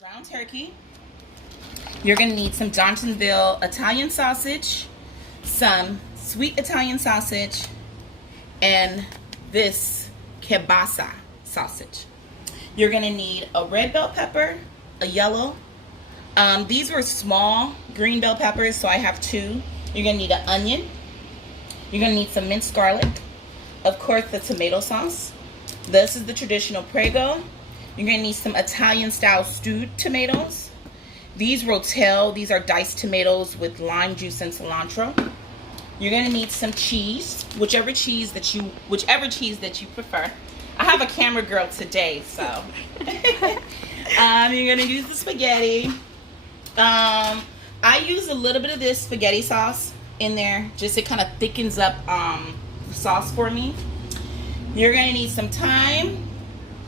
Ground turkey. You're gonna need some Johnsonville Italian sausage, some sweet Italian sausage, and this kielbasa sausage. You're gonna need a red bell pepper, a yellow. These were small green bell peppers, so I have 2. You're gonna need an onion. You're gonna need some minced garlic. Of course, the tomato sauce. This is the traditional Prego. You're gonna need some Italian style stewed tomatoes. These rotel, these are diced tomatoes with lime juice and cilantro. You're gonna need some cheese, whichever cheese that you prefer. I have a camera girl today, so. You're gonna use the spaghetti. I use a little bit of this spaghetti sauce in there, just it kind of thickens up the sauce for me. You're gonna need some thyme.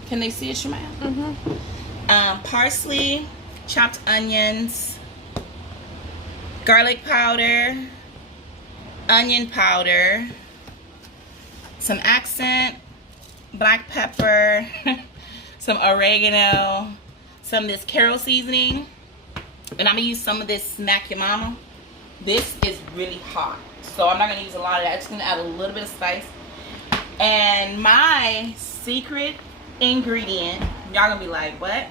Can they see it, Shemaya? Mm-hmm. Parsley, chopped onions, garlic powder, onion powder, some accent, black pepper, some oregano, some of this Carol seasoning, and I'm gonna use some of this Smack Your Mama. This is really hot, so I'm not gonna use a lot of that. I'm just gonna add a little bit of spice. And my secret ingredient, y'all gonna be like, what?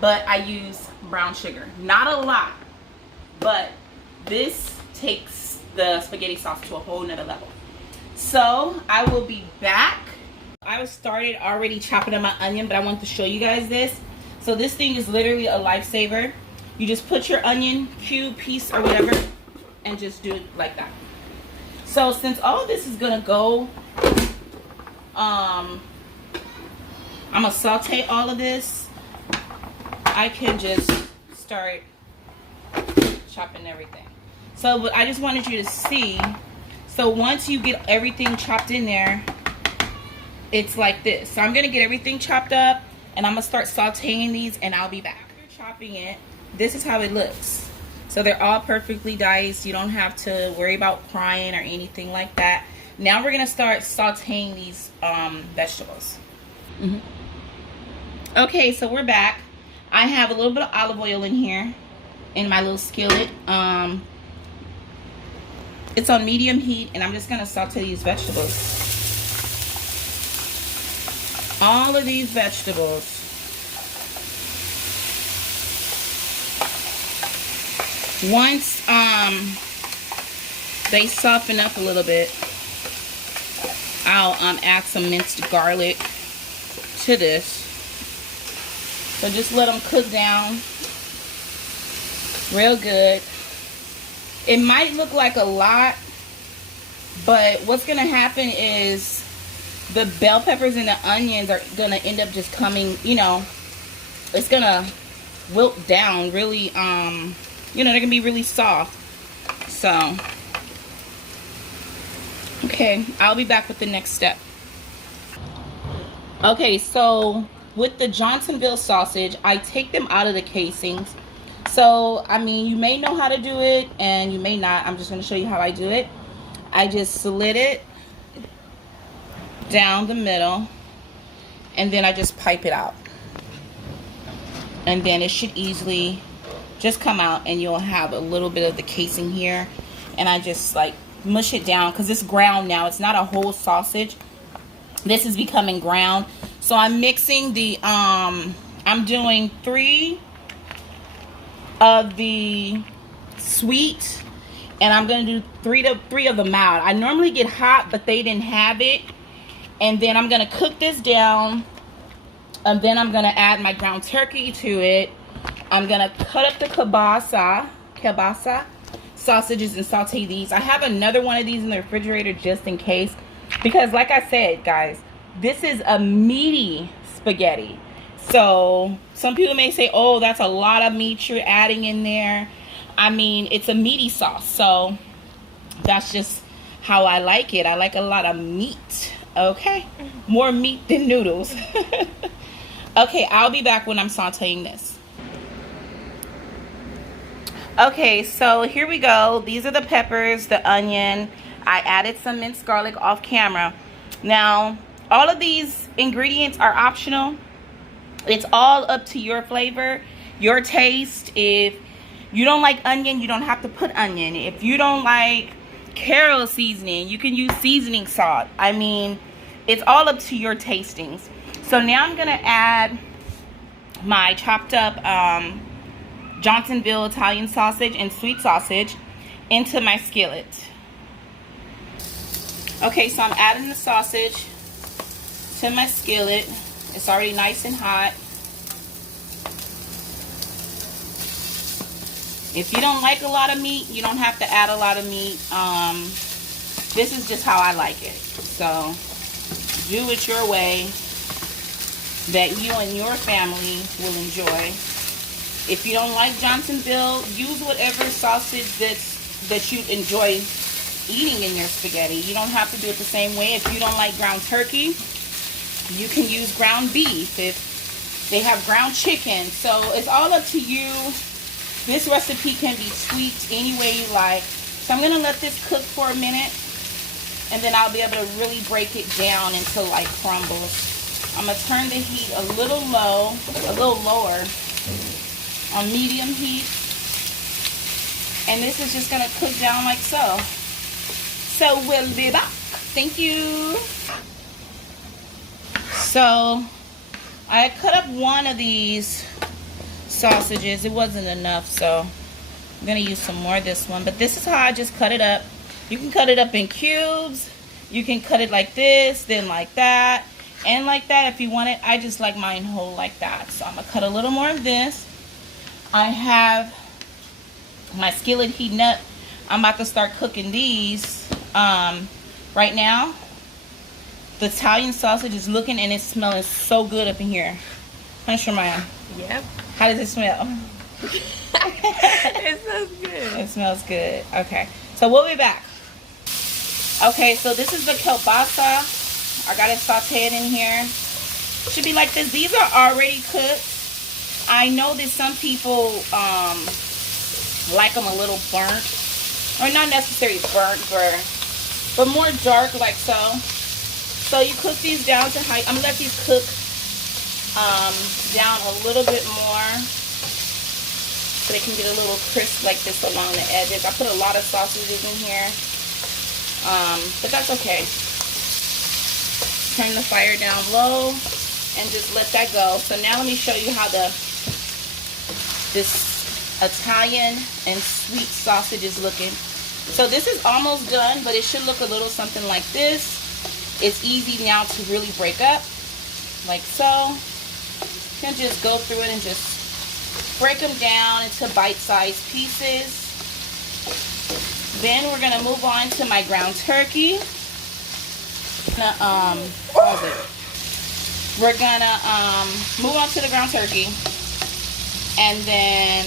But I use brown sugar. Not a lot, but this takes the spaghetti sauce to a whole nother level. So I will be back. I started already chopping up my onion, but I want to show you guys this. So this thing is literally a lifesaver. You just put your onion cube, piece, or whatever, and just do it like that. So since all of this is gonna go, I'm gonna saute all of this. I can just start chopping everything. So but I just wanted you to see. So once you get everything chopped in there, it's like this. So I'm gonna get everything chopped up, and I'm gonna start sauteing these, and I'll be back. After chopping it, this is how it looks. So they're all perfectly diced. You don't have to worry about crying or anything like that. Now we're gonna start sauteing these vegetables. Okay, so we're back. I have a little bit of olive oil in here in my little skillet. It's on medium heat, and I'm just gonna saute these vegetables. All of these vegetables. Once they soften up a little bit, I'll add some minced garlic to this. So just let them cook down real good. It might look like a lot, but what's gonna happen is the bell peppers and the onions are gonna end up just coming, you know, it's gonna wilt down really, you know, they're gonna be really soft. So, okay, I'll be back with the next step. Okay, so with the Johnsonville sausage, I take them out of the casings. So, I mean, you may know how to do it and you may not. I'm just gonna show you how I do it. I just slit it down the middle, and then I just pipe it out. And then it should easily just come out, and you'll have a little bit of the casing here. And I just like mush it down because it's ground now. It's not a whole sausage. This is becoming ground. So I'm mixing the, I'm doing 3 of the sweet, and I'm gonna do 3 of the mild. I normally get hot, but they didn't have it. And then I'm gonna cook this down, and then I'm gonna add my ground turkey to it. I'm gonna cut up the kielbasa sausages and saute these. I have another one of these in the refrigerator just in case, because like I said, guys, this is a meaty spaghetti. So some people may say, oh, that's a lot of meat you're adding in there. I mean, it's a meaty sauce, so that's just how I like it. I like a lot of meat. Okay, more meat than noodles. Okay, I'll be back when I'm sauteing this. Okay, so here we go. These are the peppers, the onion. I added some minced garlic off camera. Now, all of these ingredients are optional. It's all up to your flavor. your taste. If you don't like onion, you don't have to put onion. If you don't like Carol seasoning, you can use seasoning salt. I mean, it's all up to your tastings. So now I'm gonna add my chopped up Johnsonville Italian sausage and sweet sausage into my skillet. Okay, so I'm adding the sausage to my skillet. It's already nice and hot. If you don't like a lot of meat, you don't have to add a lot of meat. This is just how I like it. So do it your way that you and your family will enjoy. If you don't like Johnsonville, use whatever sausage that you enjoy eating in your spaghetti. You don't have to do it the same way. If you don't like ground turkey, you can use ground beef. If they have ground chicken. So it's all up to you. This recipe can be tweaked any way you like. So I'm going to let this cook for a minute, and then I'll be able to really break it down until like crumbles. I'm going to turn the heat a little lower on medium heat. And this is just going to cook down like so. So we'll be back. Thank you. So I cut up one of these sausages. It wasn't enough, so I'm going to use some more of this one. But this is how I just cut it up. You can cut it up in cubes. You can cut it like this, then like that, and like that if you want it. I just like mine whole like that. So I'm going to cut a little more of this. I have my skillet heating up. I'm about to start cooking these. Right now, the Italian sausage is looking and it's smelling so good up in here. Huh, Shamaya? Yep. How does it smell? It smells good. It smells good. Okay. So we'll be back. Okay, so this is the kielbasa. I got it sauteed in here. Should be like this. These are already cooked. I know that some people like them a little burnt. Or not necessarily burnt, but more dark like so. So you cook these down to high. I'm going to let these cook down a little bit more so they can get a little crisp like this along the edges. I put a lot of sausages in here, but that's okay. Turn the fire down low and just let that go. So now let me show you how this Italian and sweet sausage is looking. So this is almost done, but it should look a little something like this. It's easy now to really break up, like so. You can just go through it and just break them down into bite-sized pieces. Then we're gonna move on to my ground turkey. We're gonna move on to the ground turkey, and then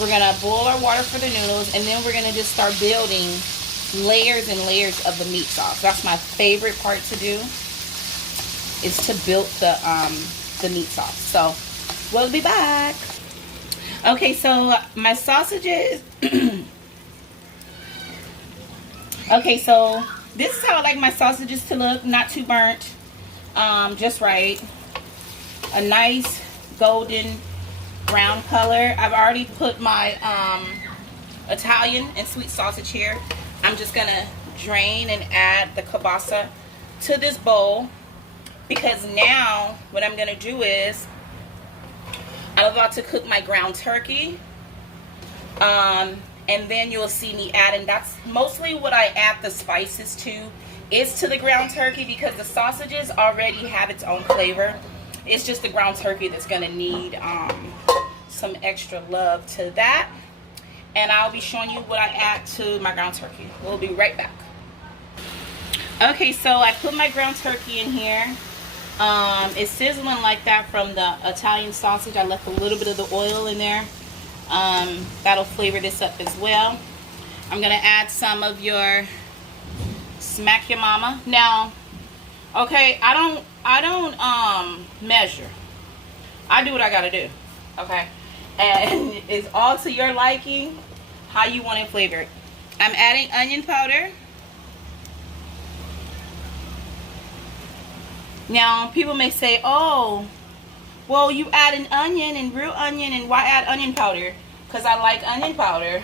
we're gonna boil our water for the noodles, and then we're gonna just start building layers and layers of the meat sauce. That's my favorite part to do, is to build the meat sauce. So we'll be back. Okay, so my sausages. Okay, so this is how I like my sausages to look. Not too burnt, just right. A nice golden brown color. I've already put my Italian and sweet sausage here. I'm just gonna drain and add the kielbasa to this bowl, because now what I'm gonna do is I'm about to cook my ground turkey, and then you'll see me adding, that's mostly what I add the spices to, is to the ground turkey, because the sausages already have its own flavor. It's just the ground turkey that's gonna need some extra love to that. And I'll be showing you what I add to my ground turkey. We'll be right back. Okay, so I put my ground turkey in here. It's sizzling like that from the Italian sausage. I left a little bit of the oil in there. That'll flavor this up as well. I'm gonna add some of your Smack Your Mama. Now, okay, I don't measure. I do what I gotta do. Okay. And it's all to your liking, how you want it flavored. I'm adding onion powder. Now, people may say, oh, Well, you add an onion and real onion, and why add onion powder? Because I like onion powder.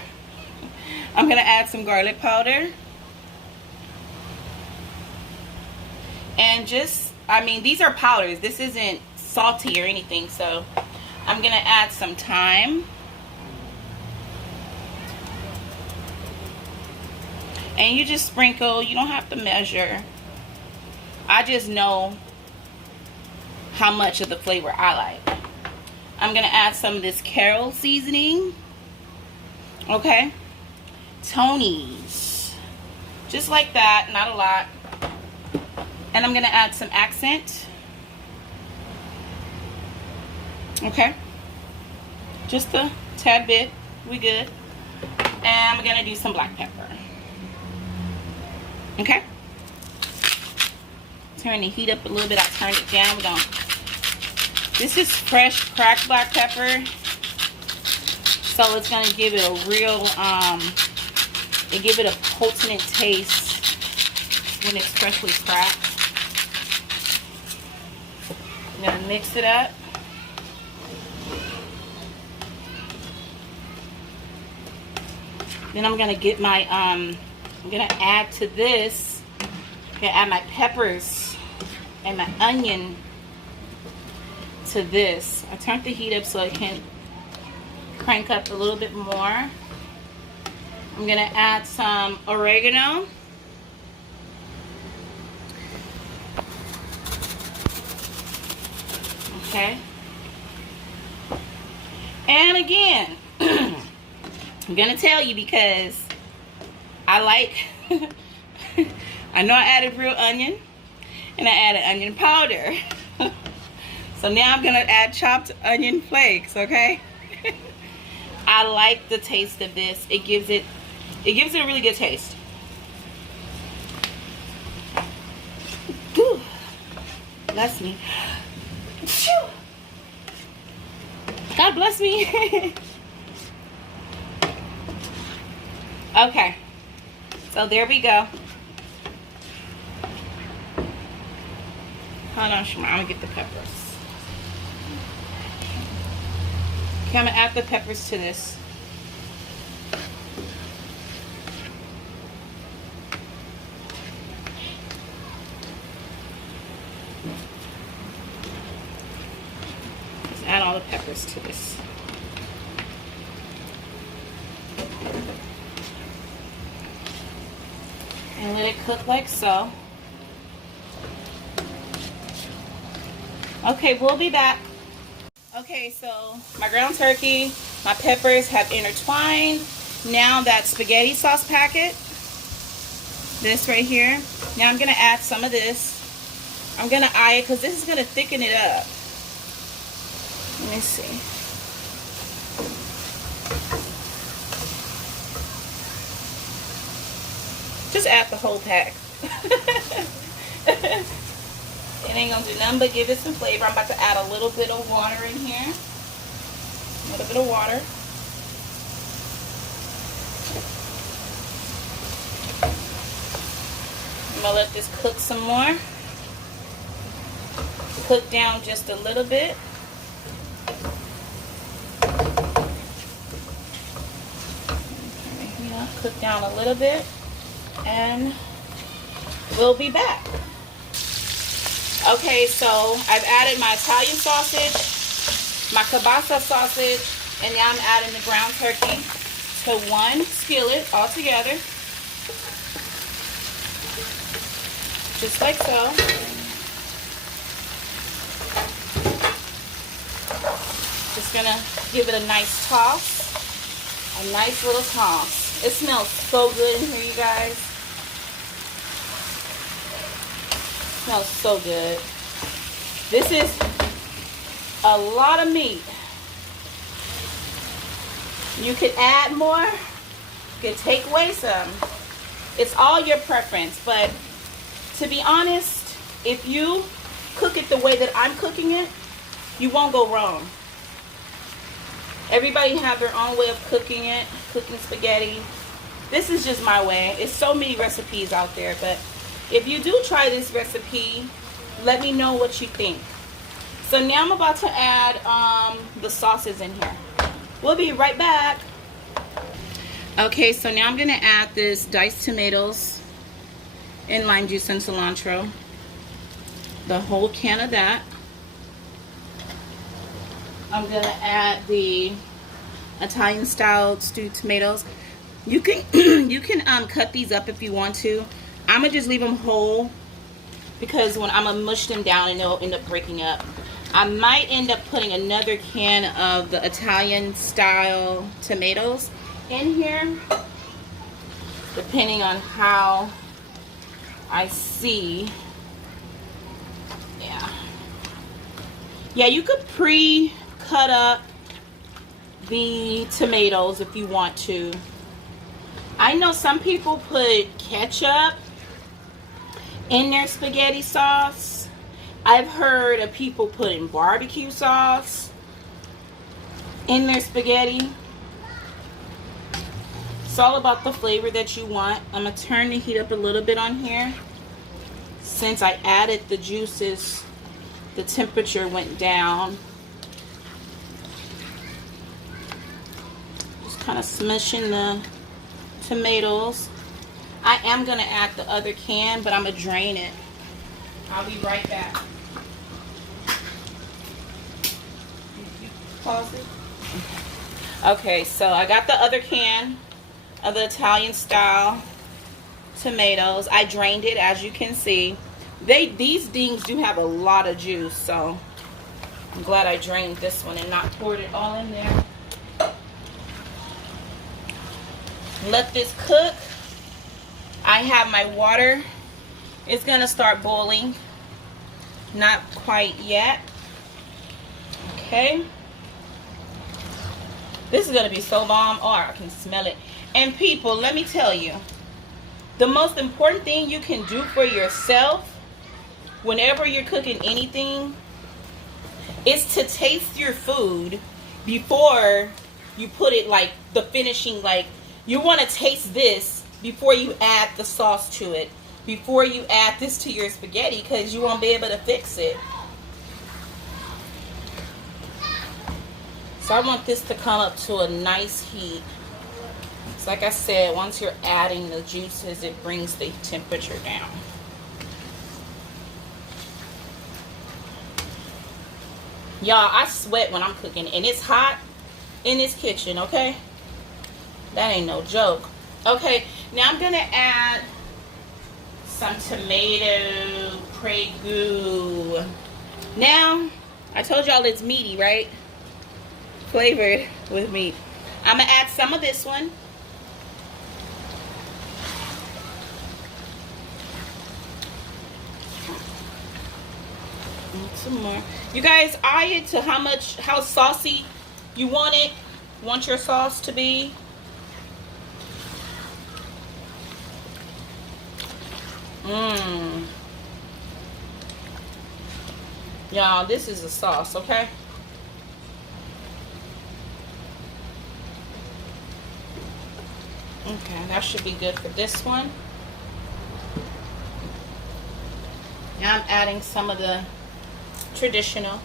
I'm going to add some garlic powder. And just, I mean, these are powders. This isn't salty or anything. So I'm going to add some thyme. And you just sprinkle. You don't have to measure. I just know how much of the flavor I like. I'm going to add some of this Carol seasoning. Okay. Tony's. Just like that. Not a lot. And I'm going to add some accent. Okay. Just a tad bit. We good. And I'm going to do some black pepper. Okay. Turn the heat up a little bit. I turned it down. We're going. This is fresh cracked black pepper. So it's going to give it a real, give it a potent taste when it's freshly cracked. I'm going to mix it up. Then I'm going to get my, I'm going to add to this, I'm going to add my peppers and my onion to this. I turned the heat up so it can crank up a little bit more. I'm going to add some oregano. Okay. And again, I'm going to tell you because I like, I know I added real onion and I added onion powder. So now I'm going to add chopped onion flakes, okay? I like the taste of this. It gives it a really good taste. Whew. Bless me. God bless me. Okay. So there we go. Hold on, Shemar. I'm going to get the peppers. Okay, I'm going to add the peppers to this. Just add all the peppers to this. And let it cook like so. Okay, we'll be back. Okay, so my ground turkey, my peppers have intertwined. Now that spaghetti sauce packet, this right here. Now I'm going to add some of this. I'm going to eye it because this is going to thicken it up. Let me see. Just add the whole pack. It ain't gonna do nothing but give it some flavor. I'm about to add a little bit of water in here. A little bit of water. I'm gonna let this cook some more. Cook down just a little bit. Cook down a little bit. And we'll be back. Okay, so I've added my Italian sausage, my kielbasa sausage, and now I'm adding the ground turkey to one skillet all together. Just like so. Just gonna give it a nice toss. A nice little toss. It smells so good in here, you guys. Smells so good. This is a lot of meat. You could add more, you could take away some. It's all your preference, but to be honest, if you cook it the way that I'm cooking it, you won't go wrong. Everybody have their own way of cooking it, cooking spaghetti. This is just my way. It's so many recipes out there, but if you do try this recipe, let me know what you think. So now I'm about to add the sauces in here. We'll be right back. Okay, so now I'm gonna add this diced tomatoes and lime juice and cilantro. The whole can of that. I'm gonna add the Italian style stewed tomatoes. You can you can cut these up if you want to. I'm gonna just leave them whole because when I'm gonna mush them down and they'll end up breaking up. I might end up putting another can of the Italian style tomatoes in here, depending on how I see. Yeah, you could pre-cut up the tomatoes if you want to. I know some people put ketchup in their spaghetti sauce. I've heard of people putting barbecue sauce in their spaghetti. It's all about the flavor that you want. I'm going to turn the heat up a little bit on here. Since I added the juices, the temperature went down. Just kind of smushing the tomatoes. I am going to add the other can, but I'm going to drain it. I'll be right back. Pause it. Okay, so I got the other can of the Italian style tomatoes. I drained it, as you can see. These things do have a lot of juice, so I'm glad I drained this one and not poured it all in there. Let this cook. I have my water. It's gonna start boiling. Not quite yet. Okay. This is gonna be so bomb. Oh, I can smell it. And people, let me tell you, the most important thing you can do for yourself whenever you're cooking anything is to taste your food before you put it, like the finishing, like you want to taste this before you add the sauce to it, before you add this to your spaghetti, because you won't be able to fix it. So I want this to come up to a nice heat. So like I said, once you're adding the juices, it brings the temperature down. Y'all, I sweat when I'm cooking, and it's hot in this kitchen, okay? That ain't no joke. Okay, now I'm gonna add some tomato prego. Now, I told y'all it's meaty, right? Flavored with meat. I'm gonna add some of this one. Some more. You guys eye it to how saucy you want your sauce to be. Y'all, this is a sauce, okay? Okay, that should be good for this one. Now I'm adding some of the traditional.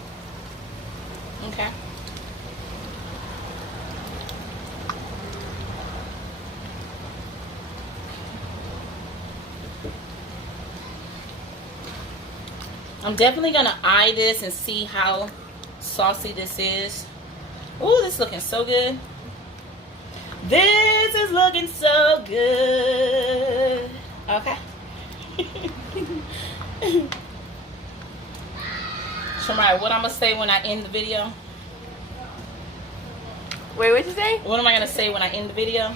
Okay. I'm definitely gonna eye this and see how saucy this is. Ooh, this is looking so good. This is looking so good. Okay. Shamaya, what I'm gonna say when I end the video? Wait, what'd you say? What am I gonna say when I end the video?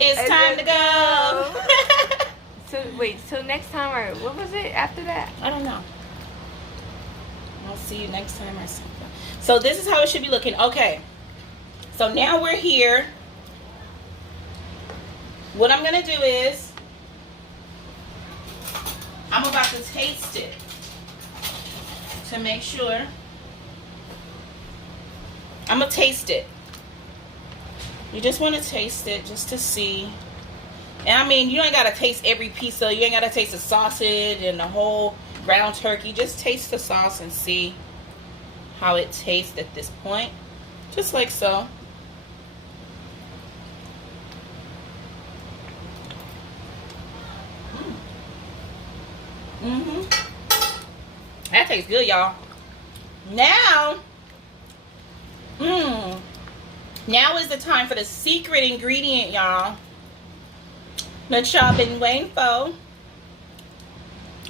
It's time to go. So next time, or what was it after that? I don't know. I'll see you next time or something. So this is how it should be looking. Okay. So now we're here. What I'm gonna do is I'm about to taste it to make sure. I'm gonna taste it. You just want to taste it just to see. And I mean, you ain't gotta taste every piece of. You ain't gotta taste the sausage and the whole ground turkey. Just taste the sauce and see how it tastes at this point. Just like so. That tastes good, y'all. Now, now is the time for the secret ingredient, y'all, that y'all been waiting for.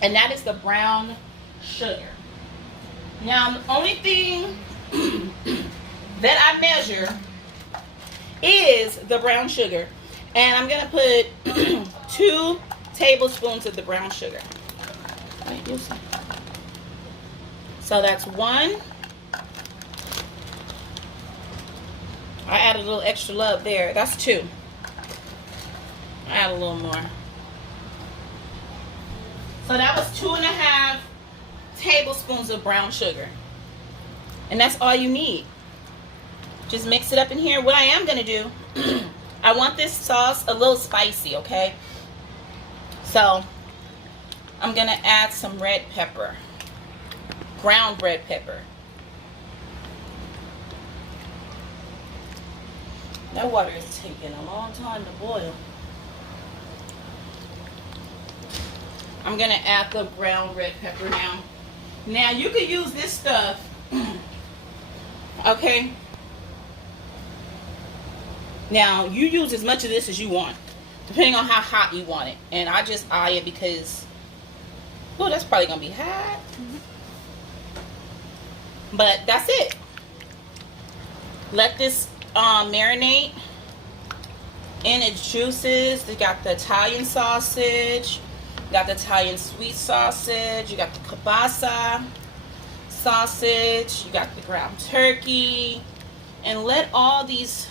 And that is the brown sugar. Now, the only thing that I measure is the brown sugar. And I'm going to put 2 tablespoons of the brown sugar. So that's 1. I added a little extra love there. That's 2. I add a little more. So that was 2.5 tablespoons of brown sugar. And that's all you need. Just mix it up in here. What I am going to do, I want this sauce a little spicy, okay? So I'm going to add some red pepper. Ground red pepper. That water is taking a long time to boil. I'm going to add the brown red pepper now. Now, you could use this stuff, okay? Now, you use as much of this as you want, depending on how hot you want it. And I just eye it because, oh, that's probably going to be hot. But that's it. Let this marinate in its juices. You got the Italian sausage. You got the Italian sweet sausage. You got the kielbasa sausage. You got the ground turkey. And let all these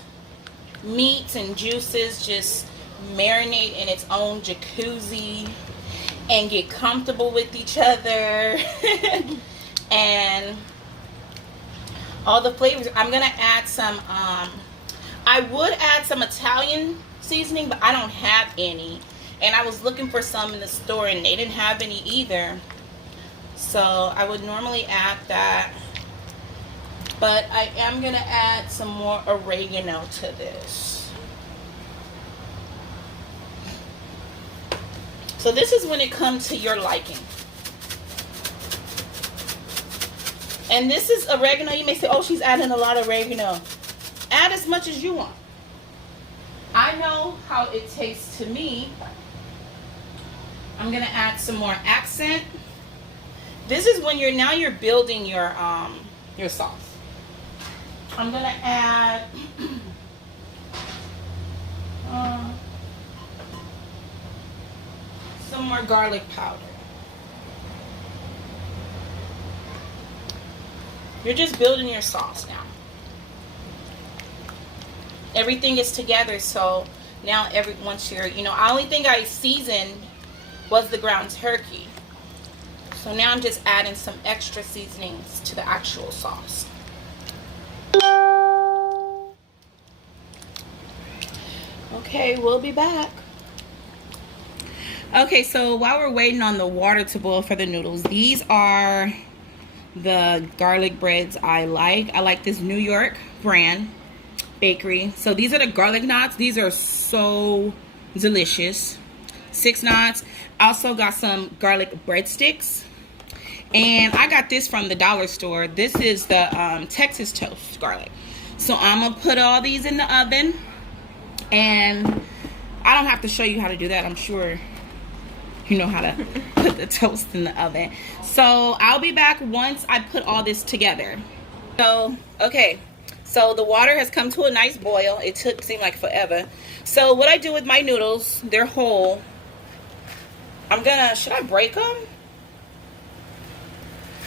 meats and juices just marinate in its own jacuzzi and get comfortable with each other. And all the flavors. I'm going to add some, I would add some Italian seasoning, but I don't have any. And I was looking for some in the store and they didn't have any either. So I would normally add that. But I am going to add some more oregano to this. So this is when it comes to your liking. And this is oregano. You may say, oh, she's adding a lot of oregano. Add as much as you want. I know how it tastes to me. I'm going to add some more accent. This is when you're building your sauce. I'm going to add some more garlic powder. You're just building your sauce now. Everything is together, so now once you're, the only thing I seasoned was the ground turkey. So now I'm just adding some extra seasonings to the actual sauce. Okay, we'll be back. Okay, so while we're waiting on the water to boil for the noodles, these are the garlic breads I like. I like this New York brand bakery. So these are the garlic knots. These are so delicious. 6 knots. Also got some garlic breadsticks. And I got this from the dollar store. This is the Texas toast garlic. So I'm going to put all these in the oven. And I don't have to show you how to do that. I'm sure you know how to put the toast in the oven. So I'll be back once I put all this together. So, okay. So the water has come to a nice boil. It seemed like forever. So what I do with my noodles, they're whole. Should I break them?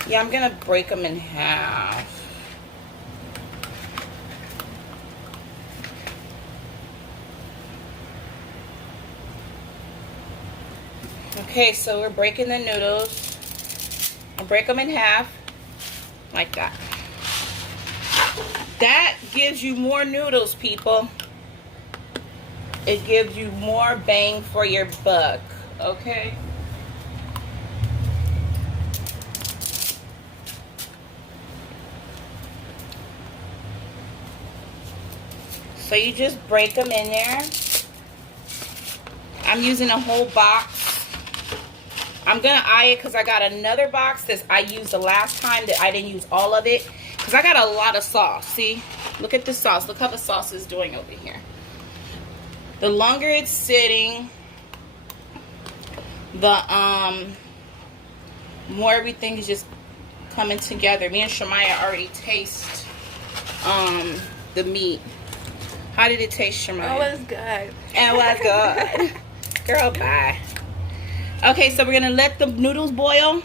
Yeah, I'm gonna break them in half. Okay, so we're breaking the noodles. I'll break them in half, like that. That gives you more noodles, people. It gives you more bang for your buck, okay? So you just break them in there. I'm using a whole box. I'm gonna eye it because I got another box that I used the last time that I didn't use all of it. Because I got a lot of sauce. See? Look at the sauce. Look how the sauce is doing over here. The longer it's sitting, the more everything is just coming together. Me and Shamaya already taste the meat. How did it taste, Shamaya? It was good. It was good. Girl, bye. Okay, so we're gonna let the noodles boil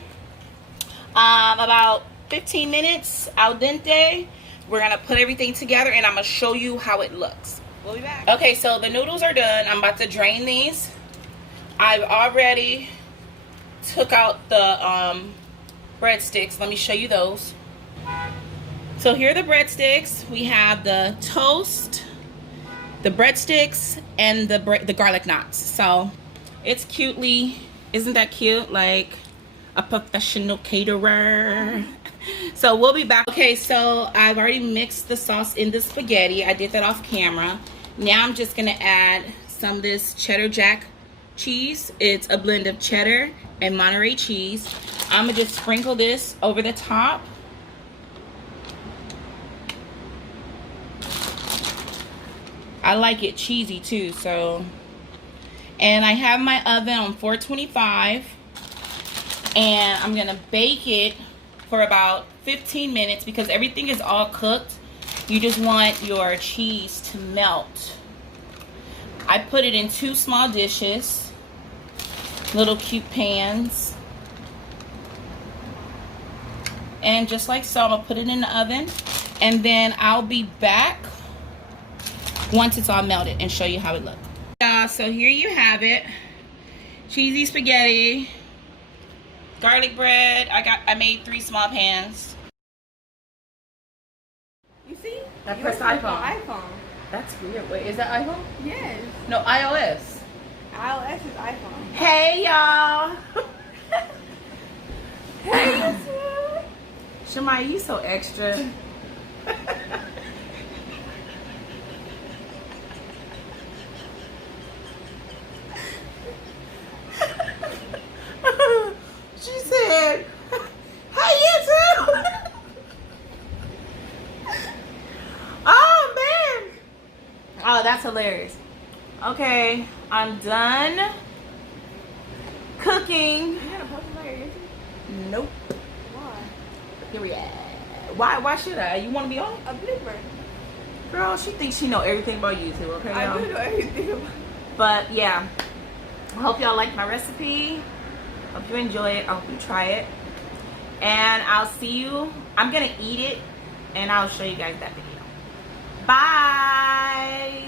about 15 minutes al dente. We're gonna put everything together and I'm gonna show you how it looks. We'll be back. Okay, so the noodles are done. I'm about to drain these. I've already took out the breadsticks. Let me show you those. So here are the breadsticks. We have the toast, the breadsticks, and the garlic knots. So it's cutely, isn't that cute? Like a professional caterer. So we'll be back. Okay, so I've already mixed the sauce in the spaghetti. I did that off camera. Now I'm just gonna add some of this cheddar jack cheese. It's a blend of cheddar and Monterey cheese. I'm gonna just sprinkle this over the top. I like it cheesy too, so. And I have my oven on 425 and I'm gonna bake it for about 15 minutes because everything is all cooked. You just want your cheese to melt. I put it in 2 small dishes, little cute pans. And just like so, I'm gonna put it in the oven and then I'll be back once it's all melted and show you how it looks. So here you have it. Cheesy spaghetti, garlic bread. I made 3 small pans. You see? I You pressed were supposed iPhone. to iPhone. That's weird. Wait, is that iPhone? Yes. No, iOS. iOS is iPhone. Hey y'all. Hey, Shamaya, you so extra. She said, "Hi, YouTube." Oh man. Oh, that's hilarious. Okay, I'm done cooking. You gotta post it on your YouTube? Nope. Why? Here we are. Why should I? You want to be on? A blooper. Girl, she thinks she know everything about YouTube, okay? I y'all? do know everything about it. But yeah, I hope y'all like my recipe. Hope you enjoy it. I hope you try it. And I'll see you. I'm going to eat it and I'll show you guys that video. Bye.